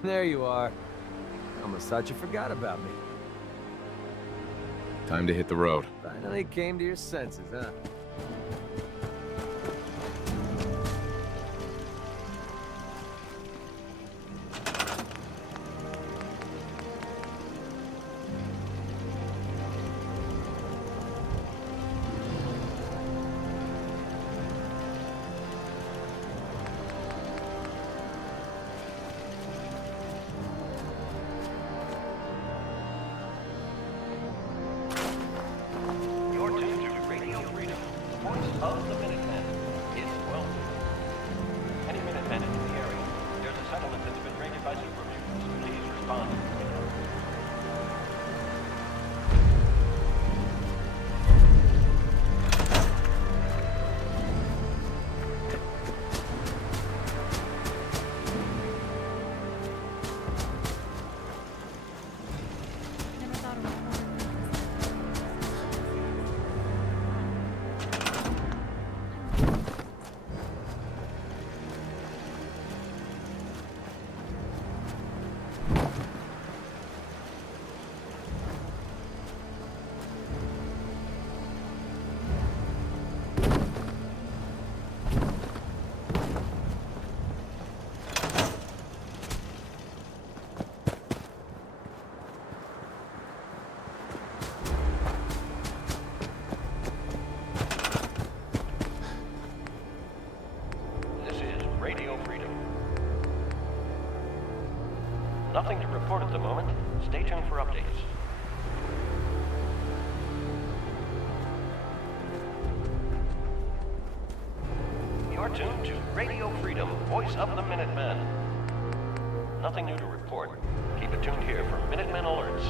There you are. Almost thought you forgot about me. Time to hit the road. Finally came to your senses, huh? You're tuned to Radio Freedom, voice of the Minutemen. It's welcome. Any Minutemen in the area, there's a settlement that's been raided by super mutants. Please respond. Never thought of a corner. This is Radio Freedom. Nothing to report at the moment. Stay tuned for updates. You're tuned to Radio Freedom, voice of the Minutemen. Nothing new to report. Keep it tuned here for Minutemen alerts.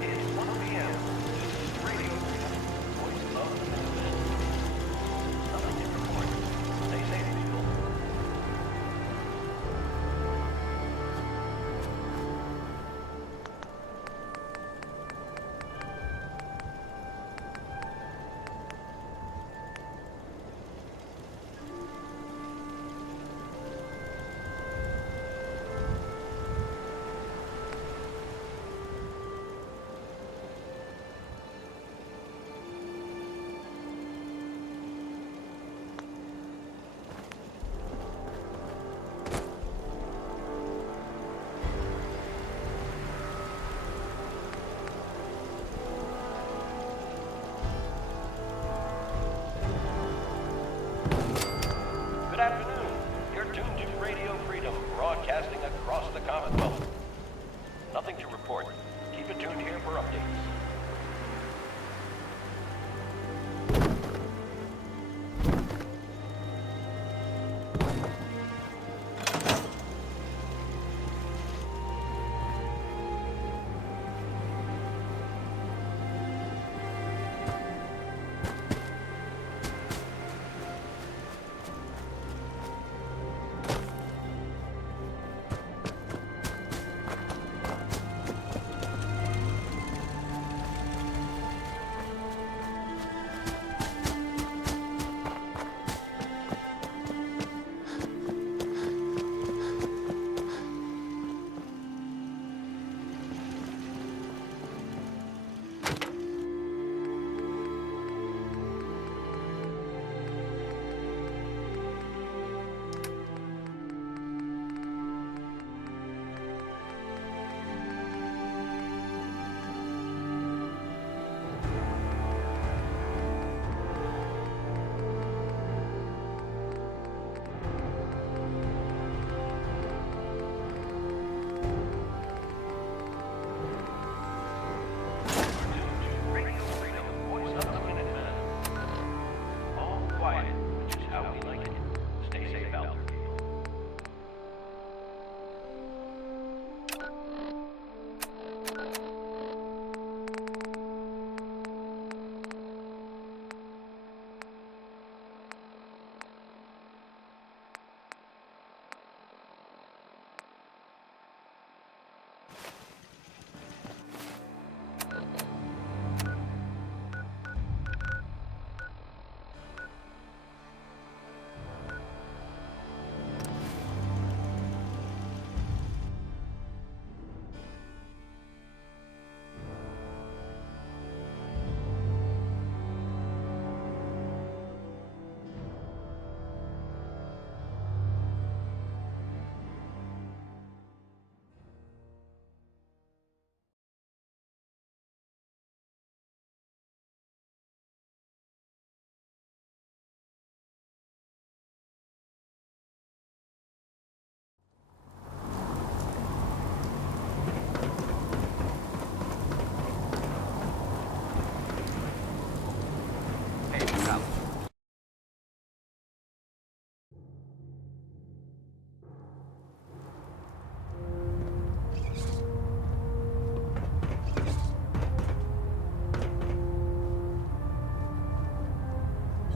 It's 1 p.m. This is Radio Freedom, voice of the Minutemen. Nothing to report. Stay safe, people. Good afternoon. You're tuned to Radio Freedom, broadcasting across the Commonwealth. Nothing to report. Keep it tuned here for updates.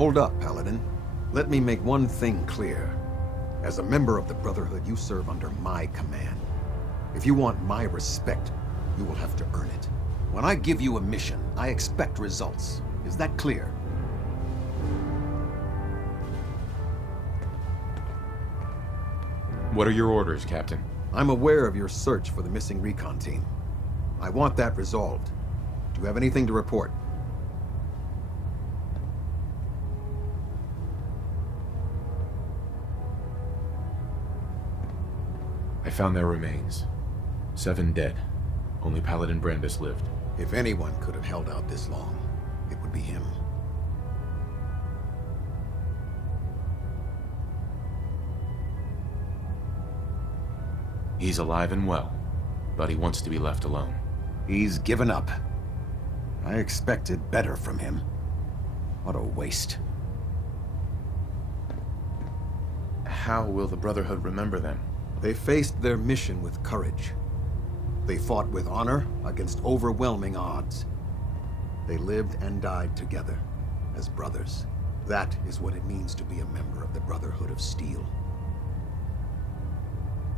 Hold up, Paladin. Let me make one thing clear. As a member of the Brotherhood, you serve under my command. If you want my respect, you will have to earn it. When I give you a mission, I expect results. Is that clear? What are your orders, Captain? I'm aware of your search for the missing recon team. I want that resolved. Do you have anything to report? I found their remains. 7 dead. Only Paladin Brandis lived. If anyone could have held out this long, it would be him. He's alive and well, but he wants to be left alone. He's given up. I expected better from him. What a waste. How will the Brotherhood remember them? They faced their mission with courage. They fought with honor against overwhelming odds. They lived and died together as brothers. That is what it means to be a member of the Brotherhood of Steel.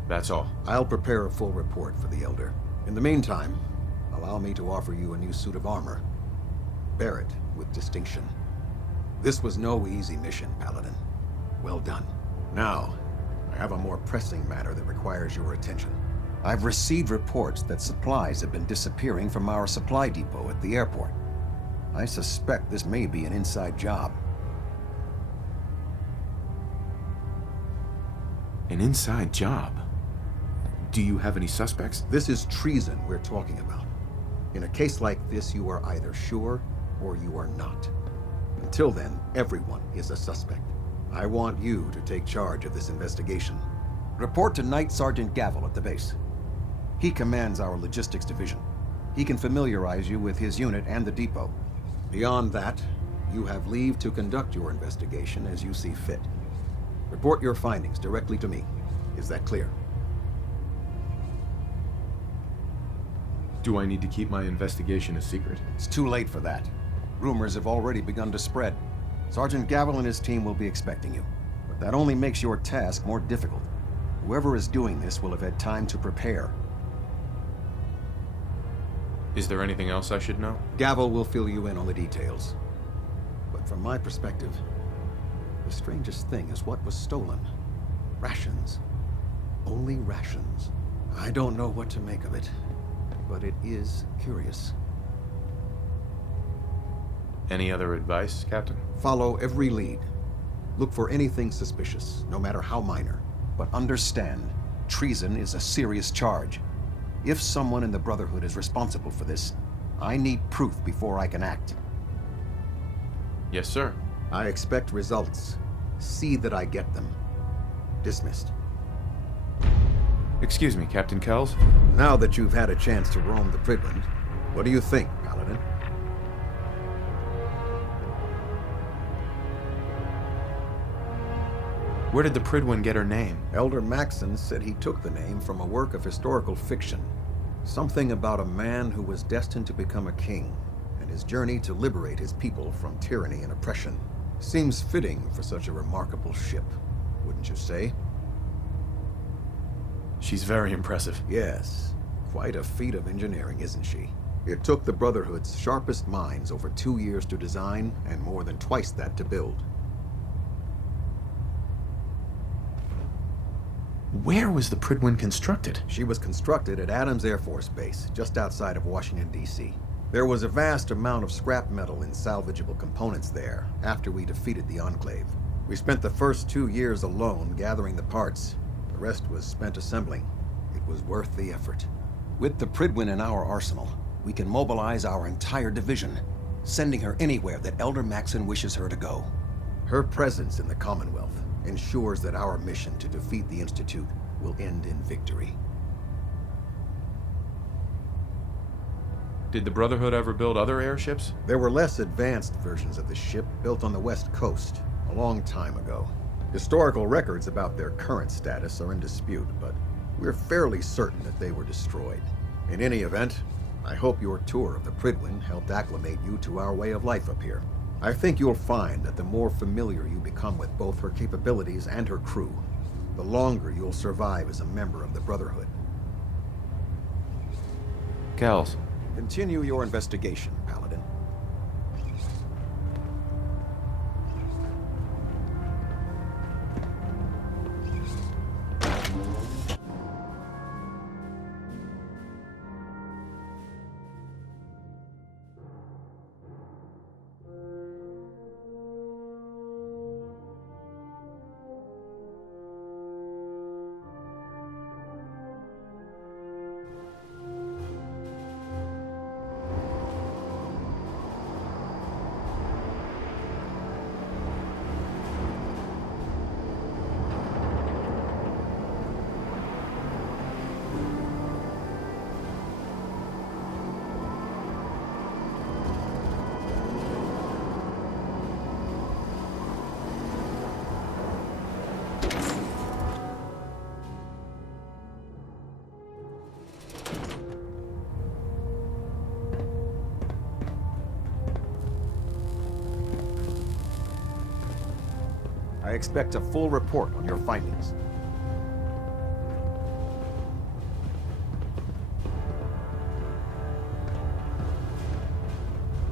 That's all. I'll prepare a full report for the Elder. In the meantime, allow me to offer you a new suit of armor. Bear it with distinction. This was no easy mission, Paladin. Well done. Now, I have a more pressing matter that requires your attention. I've received reports that supplies have been disappearing from our supply depot at the airport. I suspect this may be an inside job. An inside job? Do you have any suspects? This is treason we're talking about. In a case like this, you are either sure or you are not. Until then, everyone is a suspect. I want you to take charge of this investigation. Report to Night Sergeant Gavel at the base. He commands our logistics division. He can familiarize you with his unit and the depot. Beyond that, you have leave to conduct your investigation as you see fit. Report your findings directly to me. Is that clear? Do I need to keep my investigation a secret? It's too late for that. Rumors have already begun to spread. Sergeant Gavel and his team will be expecting you. But that only makes your task more difficult. Whoever is doing this will have had time to prepare. Is there anything else I should know? Gavel will fill you in on the details. But from my perspective, the strangest thing is what was stolen. Rations. Only rations. I don't know what to make of it, but it is curious. Any other advice, Captain? Follow every lead. Look for anything suspicious, no matter how minor. But understand, treason is a serious charge. If someone in the Brotherhood is responsible for this, I need proof before I can act. Yes, sir. I expect results. See that I get them. Dismissed. Excuse me, Captain Kells? Now that you've had a chance to roam the Prydwen, what do you think, Paladin? Where did the Prydwen get her name? Elder Maxson said he took the name from a work of historical fiction. Something about a man who was destined to become a king, and his journey to liberate his people from tyranny and oppression. Seems fitting for such a remarkable ship, wouldn't you say? She's very impressive. Yes. Quite a feat of engineering, isn't she? It took the Brotherhood's sharpest minds over 2 years to design, and more than twice that to build. Where was the Prydwen constructed? She was constructed at Adams Air Force Base, just outside of Washington, D.C. There was a vast amount of scrap metal and salvageable components there after we defeated the Enclave. We spent the first 2 years alone gathering the parts. The rest was spent assembling. It was worth the effort. With the Prydwen in our arsenal, we can mobilize our entire division, sending her anywhere that Elder Maxson wishes her to go. Her presence in the Commonwealth ensures that our mission to defeat the Institute will end in victory. Did the Brotherhood ever build other airships? There were less advanced versions of the ship built on the West Coast a long time ago. Historical records about their current status are in dispute, but we're fairly certain that they were destroyed. In any event, I hope your tour of the Prydwen helped acclimate you to our way of life up here. I think you'll find that the more familiar you become with both her capabilities and her crew, the longer you'll survive as a member of the Brotherhood. Kells, Continue your investigation, Paladin. I expect a full report on your findings.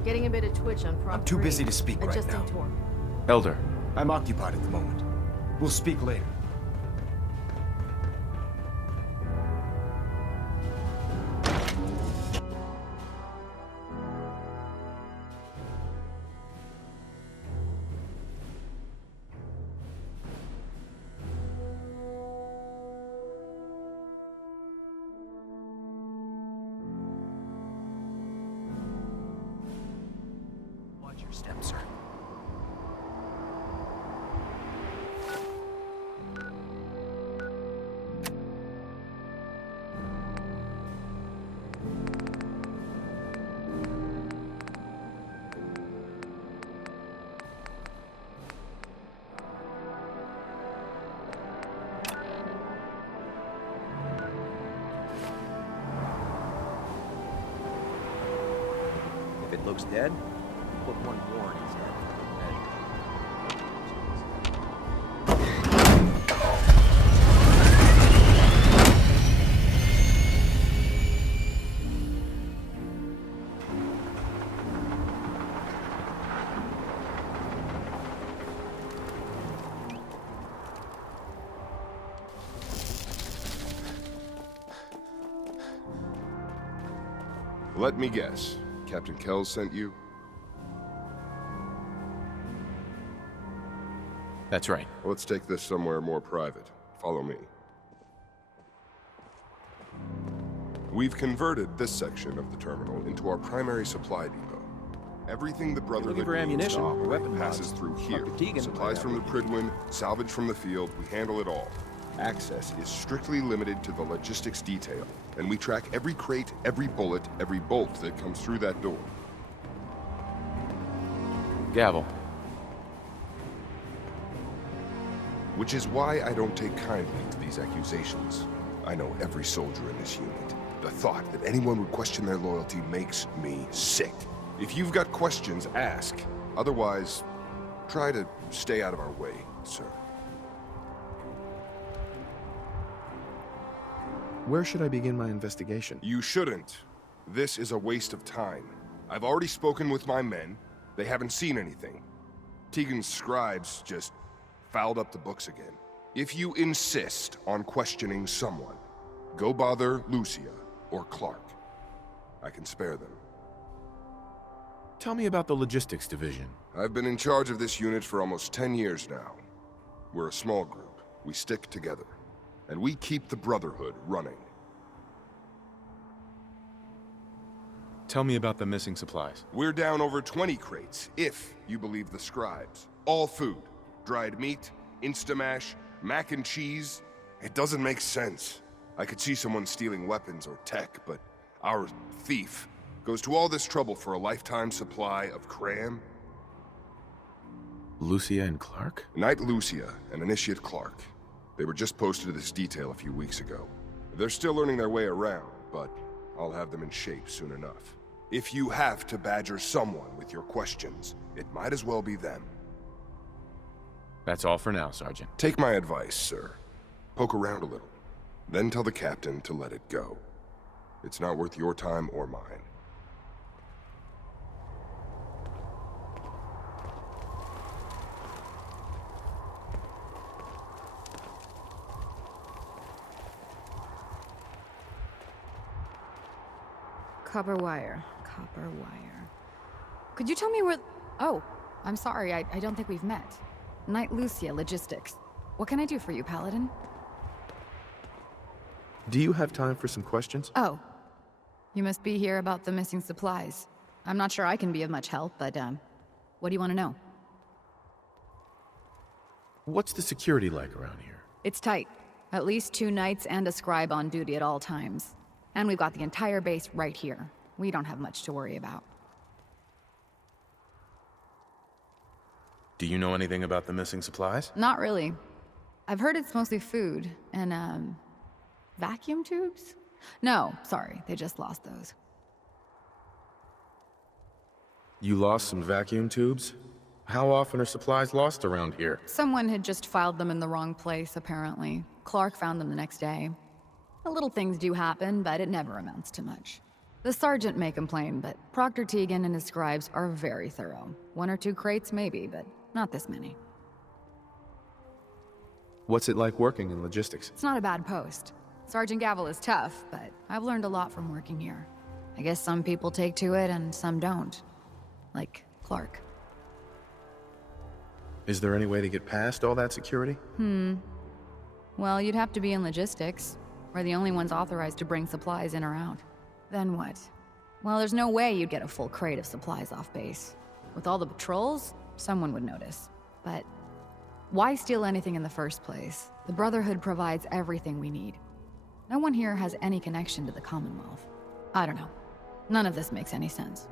Getting a bit of twitch on Prop I'm too 3. busy to speak right Adjusting now. torque. Elder, I'm occupied at the moment. We'll speak later. Watch your step, sir. If it looks dead, put one more in his head. Let me guess. Captain Kells sent you? that's right. Let's take this somewhere more private. Follow me. We've converted this section of the terminal into our primary supply depot. Everything the Brotherhood looking for needs ammunition to or operate weapon passes mods. through here. Dr. Teagan Supplies might from the have Prydwen, salvage from the field, we handle it all. Access is strictly limited to the logistics detail, and we track every crate, every bullet, every bolt that comes through that door. Gavel. Which is why I don't take kindly to these accusations. I know every soldier in this unit. The thought that anyone would question their loyalty makes me sick. If you've got questions, ask. Otherwise, try to stay out of our way, sir. Where should I begin my investigation? You shouldn't. This is a waste of time. I've already spoken with my men. They haven't seen anything. Teagan's scribes just fouled up the books again. If you insist on questioning someone, go bother Lucia or Clark. I can spare them. Tell me about the logistics division. I've been in charge of this unit for almost 10 years now. We're a small group. We stick together. And we keep the Brotherhood running. Tell me about the missing supplies. We're down over 20 crates, if you believe the scribes. All food. Dried meat, Instamash, mac and cheese. It doesn't make sense. I could see someone stealing weapons or tech, but our thief goes to all this trouble for a lifetime supply of cram? Lucia and Clark? Knight Lucia and Initiate Clark. They were just posted to this detail a few weeks ago. They're still learning their way around, but I'll have them in shape soon enough. If you have to badger someone with your questions, it might as well be them. That's all for now, Sergeant. Take my advice, sir. Poke around a little. Then tell the captain to let it go. It's not worth your time or mine. Copper wire. Copper wire. Could you tell me where... Oh, I'm sorry, I don't think we've met. Knight Lucia, Logistics. What can I do for you, Paladin? Do you have time for some questions? Oh. You must be here about the missing supplies. I'm not sure I can be of much help, but, what do you want to know? What's the security like around here? It's tight. At least 2 knights and a scribe on duty at all times. And we've got the entire base right here. We don't have much to worry about. Do you know anything about the missing supplies? Not really. I've heard it's mostly food and, vacuum tubes? No, sorry, they just lost those. You lost some vacuum tubes? How often are supplies lost around here? Someone had just filed them in the wrong place, apparently. Clark found them the next day. The little things do happen, but it never amounts to much. The sergeant may complain, but Proctor Tegan and his scribes are very thorough. 1 or 2 crates, maybe, but not this many. What's it like working in logistics? It's not a bad post. Sergeant Gavel is tough, but I've learned a lot from working here. I guess some people take to it and some don't. Like Clark. Is there any way to get past all that security? Well, you'd have to be in logistics. We're the only ones authorized to bring supplies in or out. Then what? Well, there's no way you'd get a full crate of supplies off base. With all the patrols, someone would notice. But why steal anything in the first place? The Brotherhood provides everything we need. No one here has any connection to the Commonwealth. I don't know. None of this makes any sense.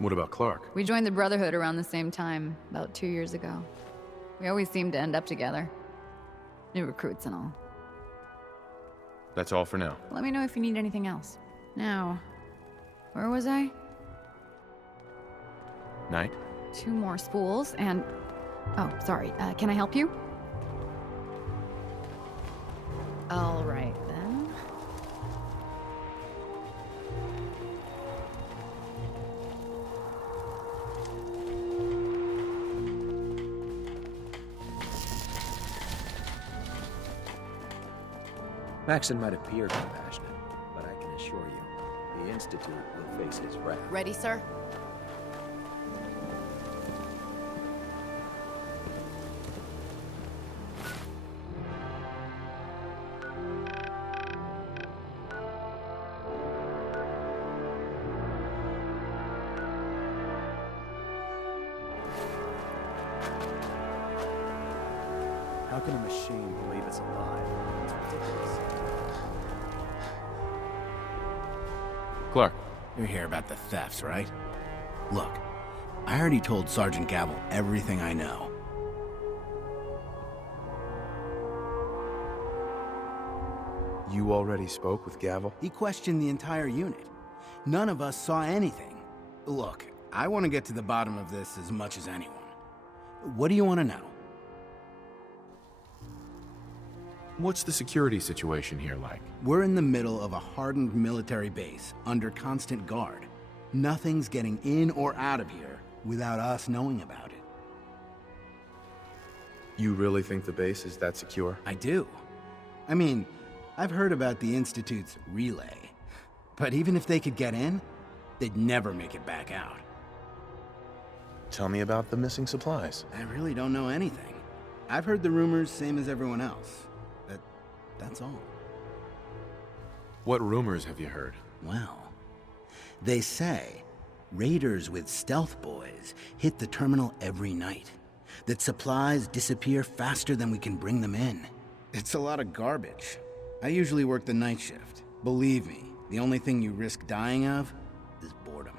What about Clark? We joined the Brotherhood around the same time, about 2 years ago. We always seemed to end up together. New recruits and all. That's all for now. Let me know if you need anything else. Now, where was I? Night? 2 more spools and... Oh, sorry. Can I help you? All right, then. Maxon might appear compassionate, but I can assure you, the Institute will face his wrath. Ready, sir? How can a machine believe it's alive? It's ridiculous. Clark. You're here about the thefts, right? Look, I already told Sergeant Gavel everything I know. You already spoke with Gavel? He questioned the entire unit. None of us saw anything. Look, I want to get to the bottom of this as much as anyone. What do you want to know? What's the security situation here like? We're in the middle of a hardened military base, under constant guard. Nothing's getting in or out of here without us knowing about it. You really think the base is that secure? I do. I mean, I've heard about the Institute's relay. But even if they could get in, they'd never make it back out. Tell me about the missing supplies. I really don't know anything. I've heard the rumors same as everyone else. But that's all. What rumors have you heard? Well, they say raiders with stealth boys hit the terminal every night. That supplies disappear faster than we can bring them in. It's a lot of garbage. I usually work the night shift. Believe me, the only thing you risk dying of is boredom.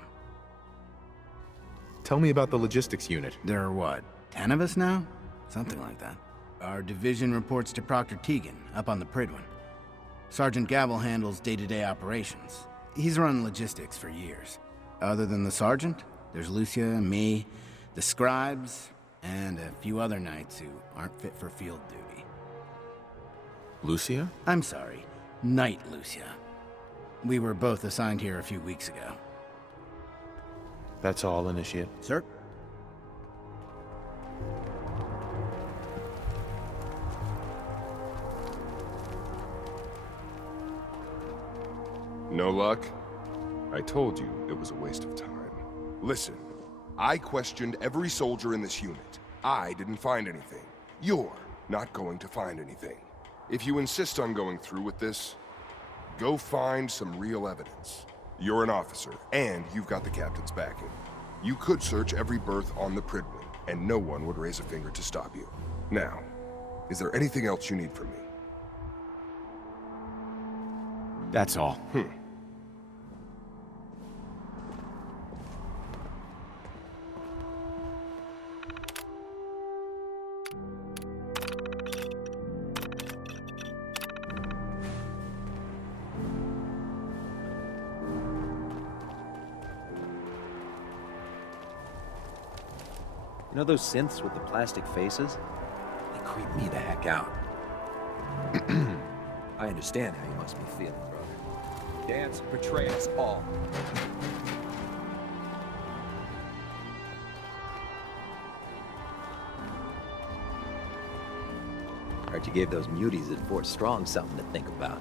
Tell me about the logistics unit. There are what, 10 of us now? Something like that. Our division reports to Proctor Tegan, up on the Prydwen. Sergeant Gavel handles day-to-day operations. He's run logistics for years. Other than the sergeant, there's Lucia, me, the scribes, and a few other knights who aren't fit for field duty. Lucia? I'm sorry, Knight Lucia. We were both assigned here a few weeks ago. That's all, Initiate. Sir? No luck? I told you it was a waste of time. Listen, I questioned every soldier in this unit. I didn't find anything. You're not going to find anything. If you insist on going through with this, go find some real evidence. You're an officer, and you've got the captain's backing. You could search every berth on the Prydwen, and no one would raise a finger to stop you. Now, is there anything else you need from me? That's all. You know those synths with the plastic faces? They creep me the heck out. I understand how you must be feeling, brother. Dance, betray us all. Heard you gave those muties at Fort Strong something to think about.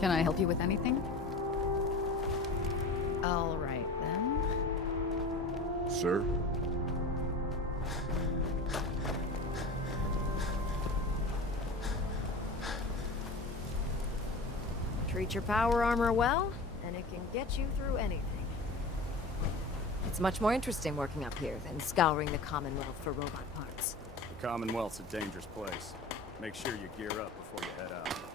Can I help you with anything? All right, then. Sir? Treat your power armor well, and it can get you through anything. It's much more interesting working up here than scouring the Commonwealth for robot parts. The Commonwealth's a dangerous place. Make sure you gear up before you head out.